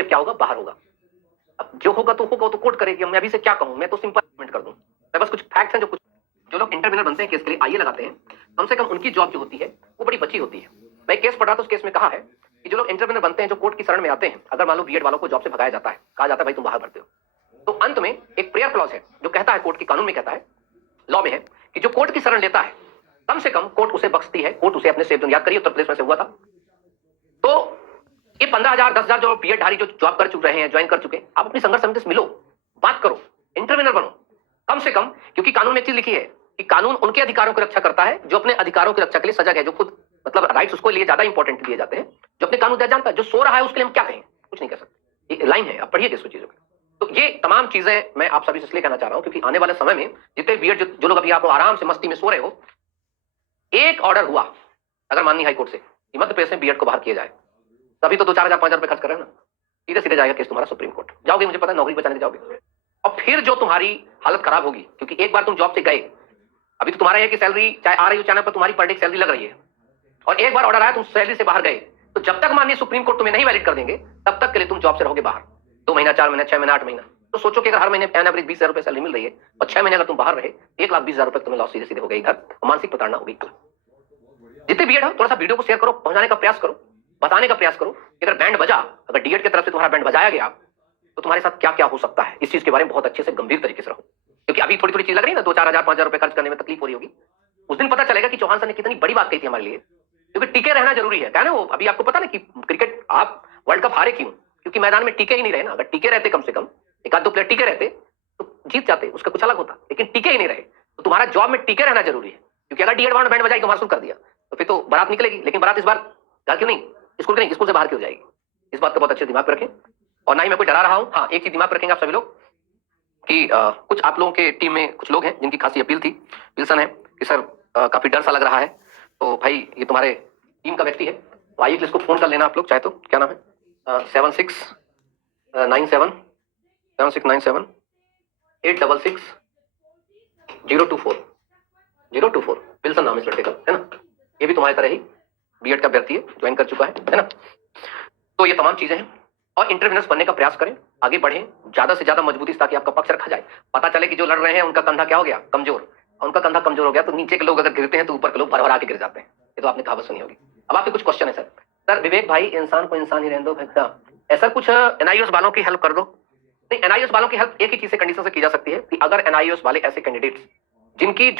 अब क्या होगा, बाहर होगा। अब जो होगा तो होगा, तो कोर्ट करेगी। मैं अभी से क्या कहूं, मैं तो सिंपल कमेंट कर दूं। मैं बस कुछ फैक्ट्स हैं जो लोग इंटरव्यूनर बनते हैं केस के लिए, आईए लगाते हैं, कम से कम उनकी जॉब जो होती है वो बड़ी बची होती है। मैं एक केस पढ़ रहा था, उस केस में कहा है कि जो लोग इंटरव्यूनर बनते हैं, जो कोर्ट की शरण में आते हैं, अगर मान लो बीएड वालों को जॉब से भगाया जाता है, कहा जाता है भाई तुम बाहर भरते हो, तो अंत में एक प्रेयर क्लॉज है जो कहता है, कोर्ट के कानून में कहता है, लॉ में है, कि जो कोर्ट की शरण लेता है, कम से कम कोर्ट उसे बख्शती है। कोर्ट उसे अपने सेफ जोन, याद करिए उत्तर प्रदेश में से हुआ था। तो ये 15,000 10,000 जो बीएड धारी जो जॉब कर चुके हैं, ज्वाइन कर चुके, आप अपनी संघर्ष समिति से मिलो, बात करो, इंटरव्यूनर बनो कम से कम। क्योंकि कानून में एक चीज लिखी है कि कानून उनके अधिकारों की रक्षा करता है जो अपने अधिकारों की रक्षा के लिए सजग है, जो खुद मतलब राइट्स उसको लिए ज्यादा इंपॉर्टेंट दिए जाते हैं, जो अपने कानून जानता है। जो सो रहा है उसके लिए हम क्या कहें, कुछ नहीं कह सकते। ये लाइन है, आप पढ़िए इसको चीजों को। तो ये तमाम चीजें मैं आप सभी से इसलिए कहना चाह रहा हूं क्योंकि आने वाले समय में जितने बीएड जो लोग अभी आप आराम से मस्ती में सो रहे हो, एक ऑर्डर हुआ अगर माननीय हाईकोर्ट से कि मध्य प्रदेश में बीएड को बाहर किया जाए, तभी तो 2-4 हजार 5 हजार रुपए खर्च कर रहे हैं ना, सीधे सीधे जाएगा केस तुम्हारा सुप्रीम कोर्ट। जाओगे, मुझे पता है, नौकरी बचाने जाओगे। और फिर जो तुम्हारी हालत खराब होगी, क्योंकि एक बार तुम जॉब से गए, अभी तो तुम्हारा है कि सैलरी चाहे आ रही हो चैनल पर, तुम्हारी पर डे सैलरी लग रही है, और एक बार ऑर्डर आया तुम सैलरी से बाहर गए, तो जब तक माननीय सुप्रीम कोर्ट तुम्हें नहीं वैलिड कर देंगे, तब तक के लिए तुम जॉब से रहोगे बाहर। 2 महीना, 4 महीना, 6 महीना, 8 महीना। तो सोचो कि अगर हर महीने एन एवरेज 20,000 रुपए सैलरी मिल रही है और 6 महीने अगर तुम बाहर रहे, 1,20,000 रुपए तुम्हें लॉस सीधे सीधे हो गई इधर, मानसिक प्रताड़ना होगी। जितने बीएड हो, थोड़ा सा वीडियो को शेयर करो, पहुंचाने का प्रयास करो, बताने का प्रयास करो कि अगर बैंड बजा, अगर डीएड की तरफ से तुम्हारा बैंड बजाया गया, तो तुम्हारे साथ क्या क्या हो सकता है, इस चीज के बारे में बहुत अच्छे से गंभीर तरीके से रहो। क्योंकि अभी थोड़ी थोड़ी चीज लग रही है ना, 2-4 हजार 5 हजार रुपए खर्च करने में तकलीफ हो रही होगी, उस दिन पता चलेगा कि चौहान सर ने कितनी बड़ी बात कही थी हमारे लिए। क्योंकि टीके रहना जरूरी है, क्या ना वो, अभी आपको पता ना कि क्रिकेट आप वर्ल्ड कप हारे क्यों, क्योंकि मैदान में टीके ही नहीं रहे ना। अगर टीके रहते, कम से कम 1-2 प्लेयर टीके रहते तो जीत जाते, उसका कुछ अलग होता, लेकिन टीके ही नहीं रहे। तो तुम्हारा जॉब में टीके रहना जरूरी है, क्योंकि अगर डीएड बैंड बजाई, तुम्हारा शुरू कर दिया, तो फिर तो बारात निकलेगी। लेकिन बारात इस बार घर क्यों नहीं, स्कूल के नहीं, स्कूल से बाहर क्यों जाएगी। इस बात का बहुत अच्छे दिमाग में रखें। और ना ही मैं कोई डरा रहा हूं। हाँ, एक चीज दिमाग में रखेंगे आप सभी लोग कि कुछ आप लोगों के टीम में कुछ लोग हैं जिनकी खासी अपील थी, विल्सन है, कि सर काफी डर सा लग रहा है, तो भाई ये तुम्हारे टीम का व्यक्ति है, तो आइए इसको फोन कर लेना आप लोग चाहे तो। क्या नाम है? 7697 866 024 विल्सन नाम है इस लड़के का, है ना। ये भी तुम्हारी तरह ही बीएड का व्यक्ति है, ज्वाइन कर चुका है ना। तो ये तमाम चीजें हैं। और इंटरव्यूनर्स बनने का प्रयास करें, आगे बढ़ें ज्यादा से ज्यादा मजबूती से, ताकि आपका पक्ष रखा जाए। पता चले कि जो लड़ रहे हैं उनका कंधा क्या हो गया, कमजोर, और उनका कंधा कमजोर हो गया तो नीचे के लोग अगर गिरते हैं तो ऊपर के लोग भरभरा के गिर जाते हैं। ये तो आपने कहावत सुनी होगी। अब आपके कुछ क्वेश्चन है सर। सर विवेक भाई, इंसान को इंसान ही रहने दो भैया, ऐसा कुछ एनआईओएस वालों की हेल्प कर दो। नहीं, एनआईओएस वालों की हेल्प एक ही चीज से, कंडीशन से की जा सकती है कि अगर एनआईओएस वाले ऐसे कैंडिडेट्स जिनकी